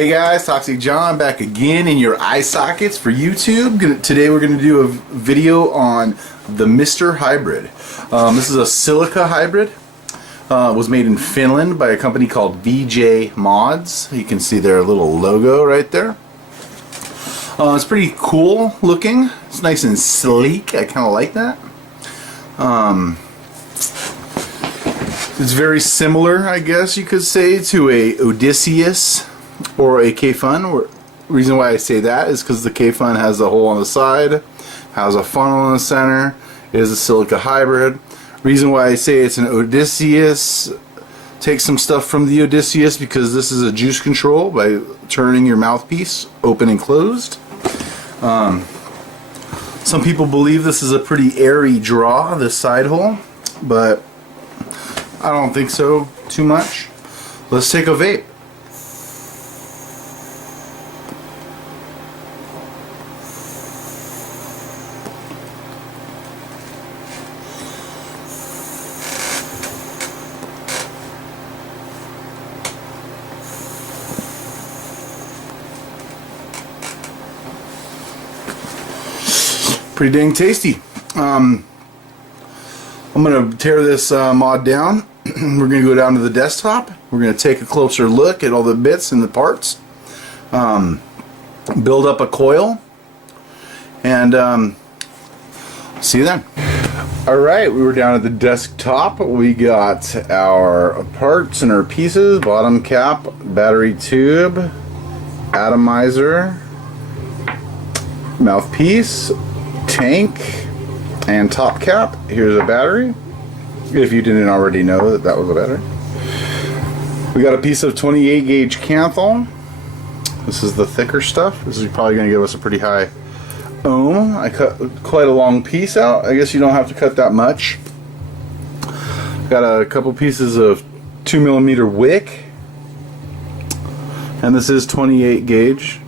Hey guys, ToxicJon back again in your eye sockets for YouTube. Today we're going to do a video on the Mr. Hybrid. This is a silica hybrid. It was made in Finland by a company called VJ Mods. You can see their little logo right there. It's pretty cool looking. It's nice and sleek. I kind of like that. It's very similar, I guess you could say, to a Odysseus or a K-Fun. The reason why I say that is because the K-Fun has a hole on the side, has a funnel in the center, it is a silica hybrid. Reason why I say it's an Odysseus, take some stuff from the Odysseus, because this is a juice control by turning your mouthpiece open and closed. Some people believe this is a pretty airy draw, this side hole, but I don't think so too much. Let's take a vape. Pretty dang tasty. I'm going to tear this mod down. We're going to go down to the desktop. We're going to take a closer look at all the bits and the parts. Build up a coil. And see you then. Alright, we were down at the desktop. We got our parts and our pieces. Bottom cap, battery tube, atomizer, mouthpiece, tank, and top cap. Here's a battery, if you didn't already know that was a battery. We got a piece of 28 gauge Kanthal. This is the thicker stuff. This is probably going to give us a pretty high ohm. I cut quite a long piece out. I guess you don't have to cut that much. Got a couple pieces of 2mm wick, and this is 28 gauge.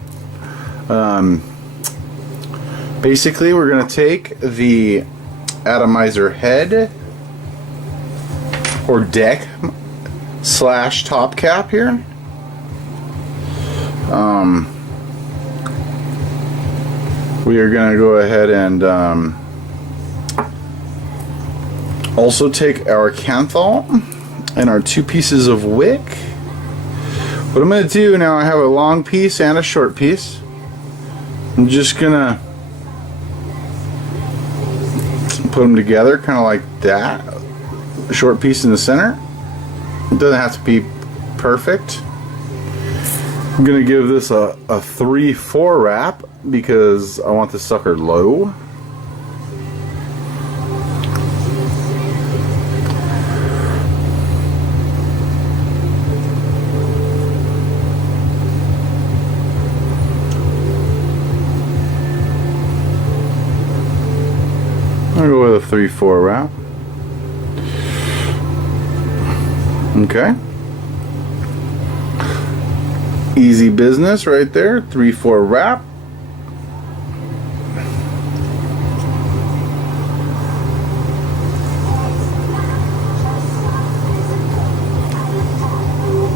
Basically, we're going to take the atomizer head or deck slash top cap here. We are going to go ahead and also take our Kanthal and our two pieces of wick. What I'm going to do now, I have a long piece and a short piece. I'm just going to put them together kind of like that. A short piece in the center. It doesn't have to be perfect. I'm gonna give this a 3/4 wrap because I want this sucker low. I'll go with a 3/4 wrap. Okay. Easy business right there. 3/4 wrap.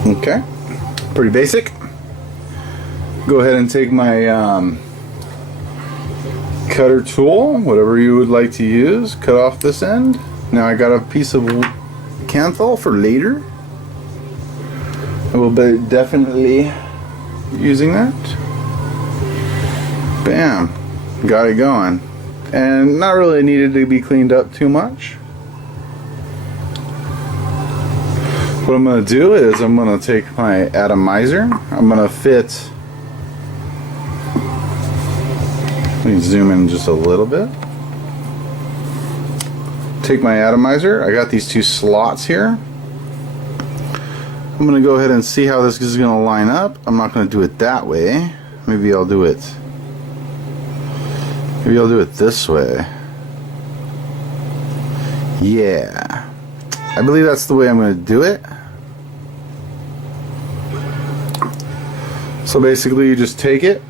Okay. Pretty basic. Go ahead and take my cutter tool, whatever you would like to use, cut off this end. Now I got a piece of Kanthal for later. I will be definitely using that. Bam, got it going, and not really needed to be cleaned up too much. What I'm going to do is I'm going to take my atomizer. I'm going to fit. Let me zoom in just a little bit. Take my atomizer. I got these two slots here. I'm going to go ahead and see how this is going to line up. I'm not going to do it that way. Maybe I'll do it. Maybe I'll do it this way. Yeah. I believe that's the way I'm going to do it. So basically you just take it.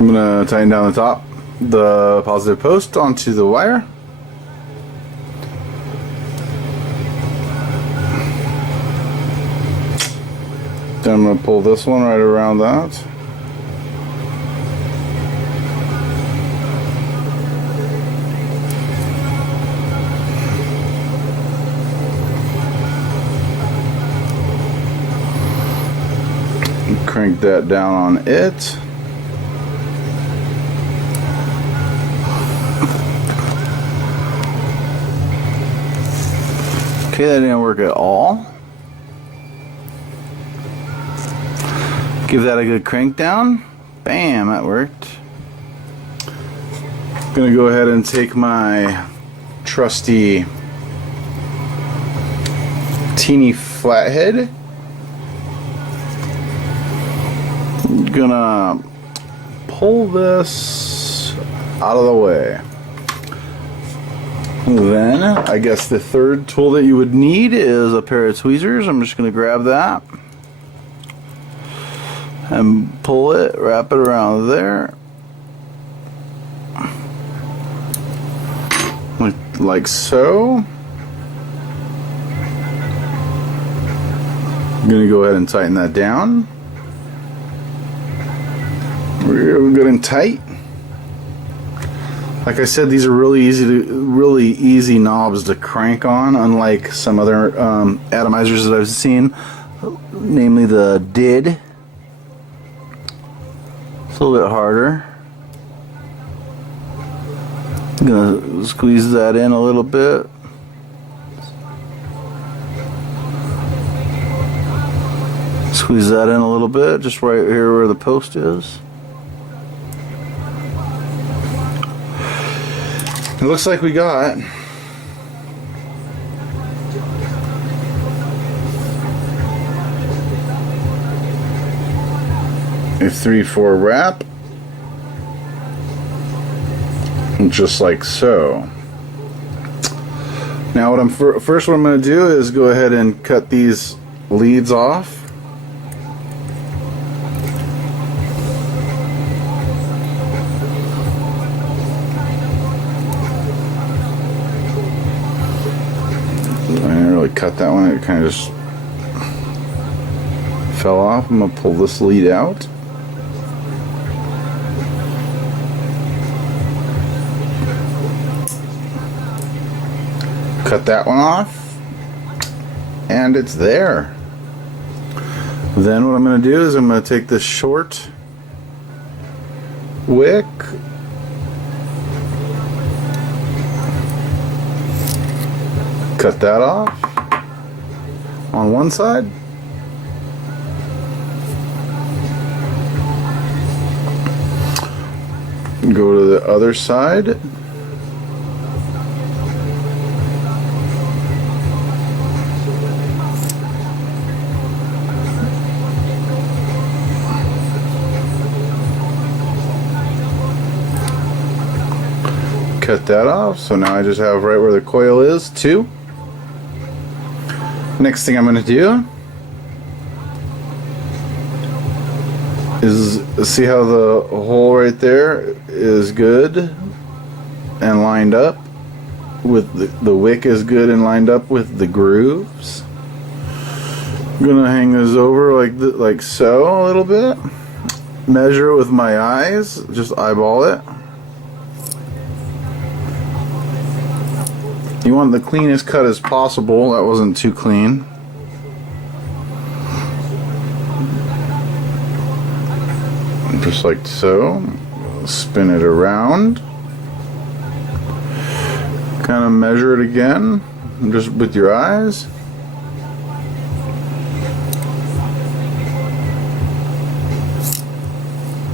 I'm going to tighten down the top. the positive post onto the wire. Then I'm going to pull this one right around that. Crank that down on it. Okay, that didn't work at all. Give that a good crank down. Bam, that worked. I'm gonna go ahead and take my trusty teeny flathead. I'm gonna pull this out of the way. Then, I guess the third tool that you would need is a pair of tweezers. I'm just going to grab that and pull it, wrap it around there, like so. I'm going to go ahead and tighten that down. We're good and tight. Like I said, these are really easy knobs to crank on, unlike some other atomizers that I've seen, namely the DID. It's a little bit harder. I'm gonna squeeze that in a little bit. Squeeze that in a little bit, just right here where the post is. It looks like we got a 3/4 wrap, just like so. Now what I'm first what I'm going to do is go ahead and cut these leads off. Cut that one, it kind of just fell off. I'm going to pull this lead out. Cut that one off, and it's there. Then what I'm going to do is I'm going to take this short wick, cut that off on one side, go to the other side, cut that off. So now I just have right where the coil is, 2. Next thing I'm going to do is see how the hole right there is good and lined up with the wick is good and lined up with the grooves. I'm going to hang this over like so a little bit. Measure it with my eyes, just eyeball it. You want the cleanest cut as possible. That wasn't too clean. Just like so. Spin it around. Kind of measure it again, just with your eyes.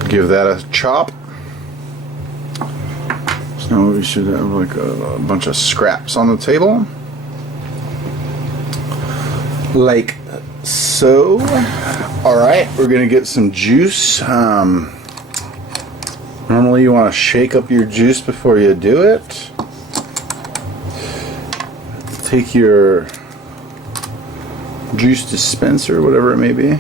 Give that a chop. So we should have like a bunch of scraps on the table, like so. All right, we're gonna get some juice. Normally you want to shake up your juice before you do it. Take your juice dispenser, whatever it may be.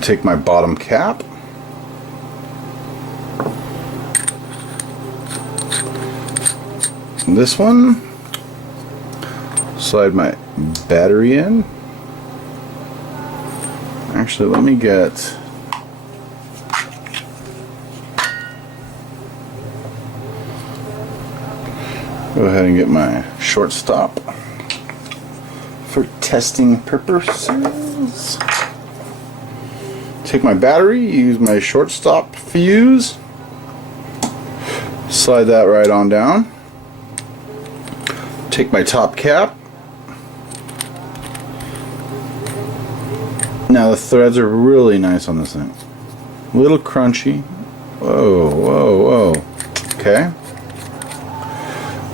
going to take my bottom cap. And this one, slide my battery in. Actually, let me get go ahead and get my shortstop for testing purposes. Take my battery, use my shortstop fuse, slide that right on down. Take my top cap. Now the threads are really nice on this thing. A little crunchy. Whoa, whoa, whoa. Okay.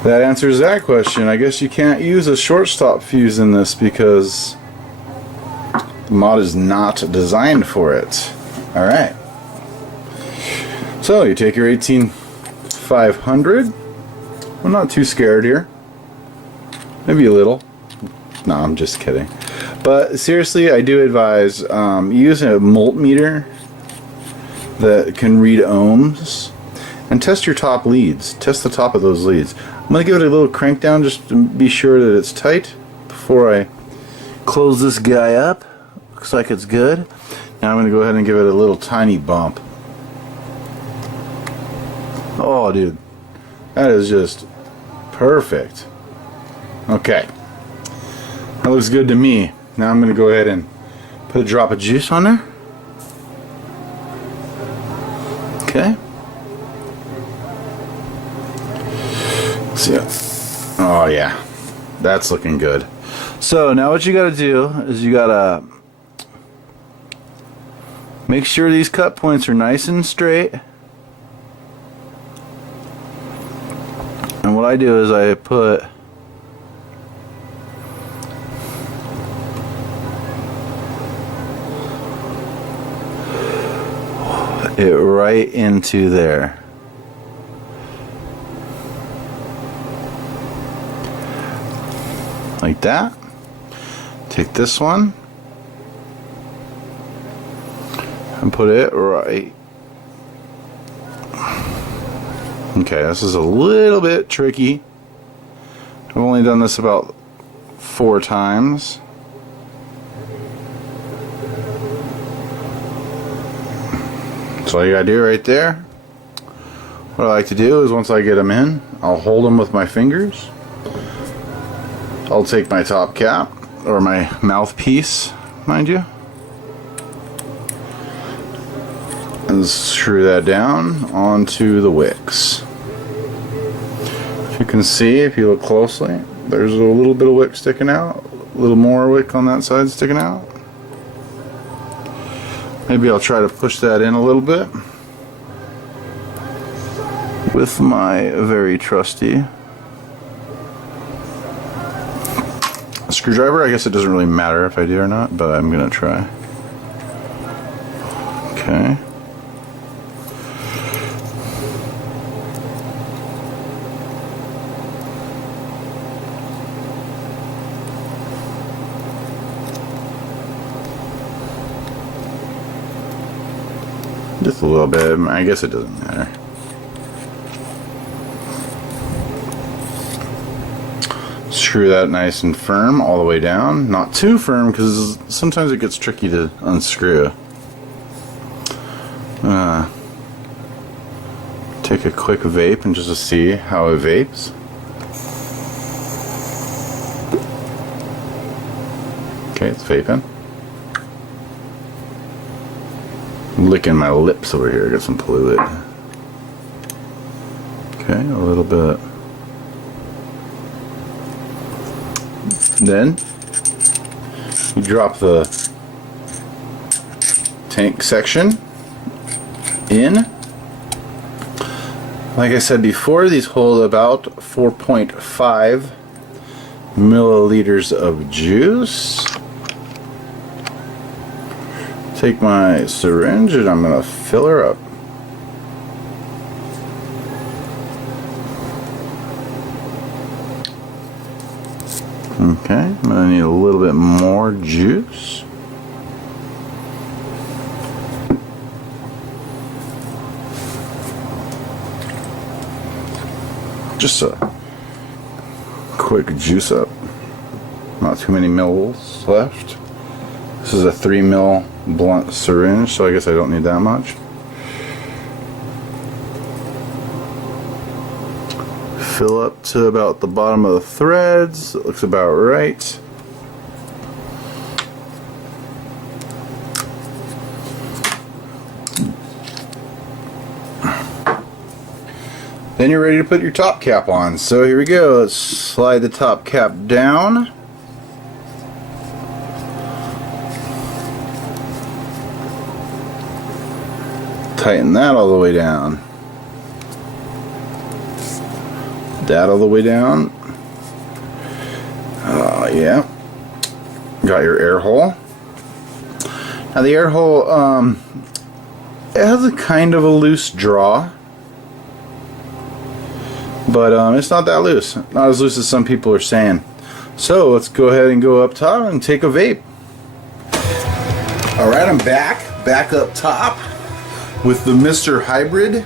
That answers that question. I guess you can't use a shortstop fuse in this because the mod is not designed for it. Alright. So you take your 18500. I'm not too scared here. Maybe a little. No, I'm just kidding. But seriously, I do advise use a multimeter that can read ohms and test your top leads. Test the top of those leads. I'm going to give it a little crank down just to be sure that it's tight before I close this guy up. Looks like it's good. Now I'm going to go ahead and give it a little tiny bump. Oh, dude. That is just perfect. Okay. That looks good to me. Now I'm going to go ahead and put a drop of juice on there. Okay. See. Oh yeah. That's looking good. So now what you got to do is you got to make sure these cut points are nice and straight. And what I do is I put it right into there. Like that. Take this one and put it right. Okay, this is a little bit tricky. I've only done this about 4 times. That's all you gotta do right there. What I like to do is once I get them in, I'll hold them with my fingers. I'll take my top cap, or my mouthpiece, mind you, and screw that down onto the wicks. If you can see, if you look closely, there's a little bit of wick sticking out, a little more wick on that side sticking out. Maybe I'll try to push that in a little bit with my very trusty screwdriver. I guess it doesn't really matter if I do or not, but I'm gonna try. Okay. Just a little bit. I guess it doesn't matter. Screw that nice and firm all the way down. Not too firm because sometimes it gets tricky to unscrew. Take a quick vape and just to see how it vapes. Okay, it's vaping. I'm licking my lips over here, get some fluid. Okay, a little bit. Then you drop the tank section in. Like I said before, these hold about 4.5 milliliters of juice. Take my syringe and I'm going to fill her up. Okay, I'm going to need a little bit more juice. Just a quick juice up. Not too many mils left. This is a 3 mil blunt syringe, so I guess I don't need that much. Fill up to about the bottom of the threads. It looks about right. Then you're ready to put your top cap on. So here we go. Let's slide the top cap down. Tighten that all the way down. That all the way down. Yeah. Got your air hole. Now the air hole, it has a kind of a loose draw. But it's not that loose. Not as loose as some people are saying. So let's go ahead and go up top and take a vape. Alright, I'm back up top with the Mr. Hybrid.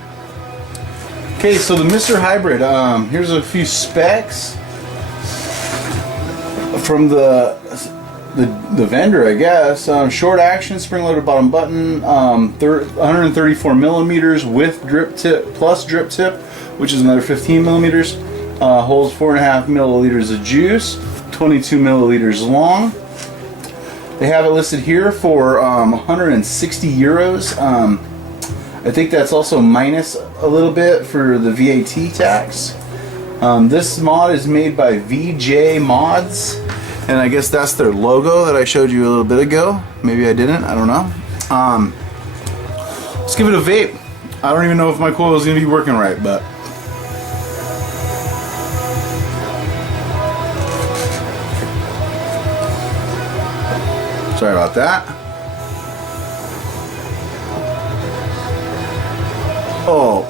Okay, so the Mr. Hybrid, here's a few specs from the vendor, I guess. Short action, spring-loaded bottom button, 134 millimeters with drip tip plus drip tip, which is another 15 millimeters. Holds 4.5 milliliters of juice, 22 milliliters long. They have it listed here for 160 euros. I think that's also minus a little bit for the VAT tax. This mod is made by VJ Mods, and I guess that's their logo that I showed you a little bit ago. Maybe I didn't, I don't know. Let's give it a vape. I don't even know if my coil is going to be working right, but sorry about that. Oh.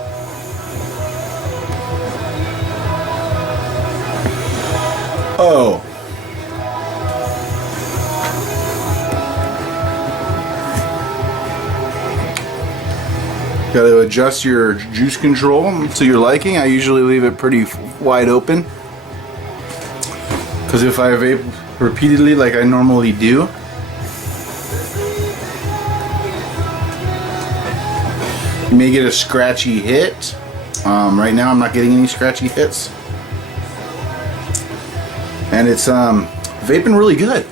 Oh. Got to adjust your juice control to your liking. I usually leave it pretty wide open, because if I vape repeatedly like I normally do, you may get a scratchy hit. Right now I'm not getting any scratchy hits. And it's vaping really good.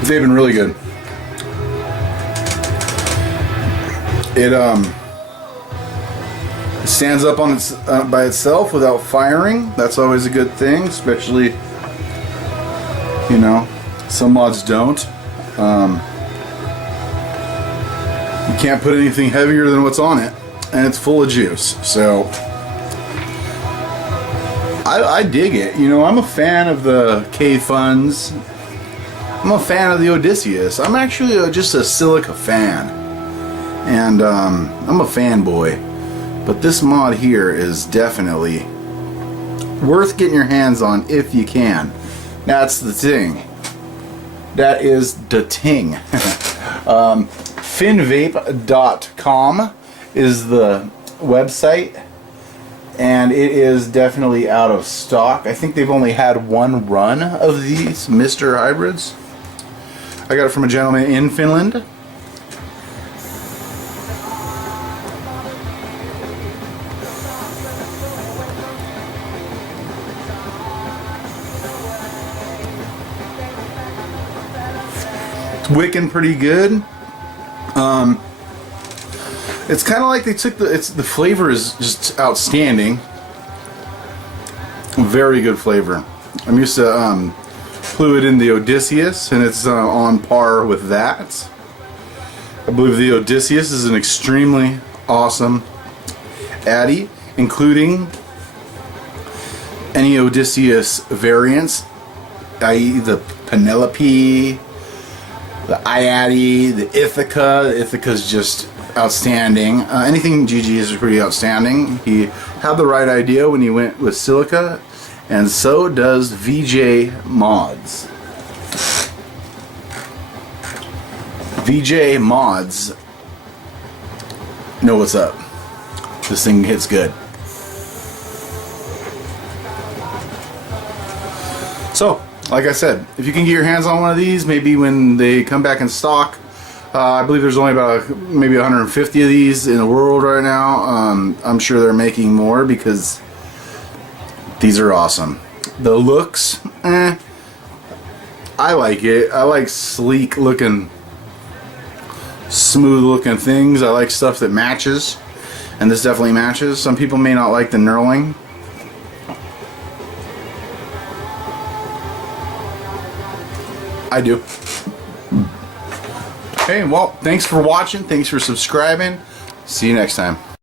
It's vaping really good. It stands up on its by itself without firing. That's always a good thing, especially, you know, some mods don't. You can't put anything heavier than what's on it, and it's full of juice. So I dig it. You know, I'm a fan of the K-Funds. I'm a fan of the Odysseus. I'm actually just a silica fan, and I'm a fanboy. But this mod here is definitely worth getting your hands on if you can. That's the thing. That is the ting. Finvape.com is the website, and it is definitely out of stock. I think they've only had one run of these Mr. Hybrids. I got it from a gentleman in Finland. It's wicking pretty good. It's kind of like they took the flavor is just outstanding. Very good flavor. I'm used to fluid in the Odysseus, and it's on par with that. I believe the Odysseus is an extremely awesome Addy, including any Odysseus variants, i.e. the Penelope, the iAddy, the Ithaca. The Ithaca is just outstanding. Anything GG is pretty outstanding. He had the right idea when he went with silica, and so does VJ Mods. VJ mods know what's up. This thing hits good. So, like I said, if you can get your hands on one of these, maybe when they come back in stock, I believe there's only about maybe 150 of these in the world right now. I'm sure they're making more because these are awesome. The looks, I like it. I like sleek looking, smooth looking things. I like stuff that matches, and this definitely matches. Some people may not like the knurling. I do. Okay, well, thanks for watching. Thanks for subscribing. See you next time.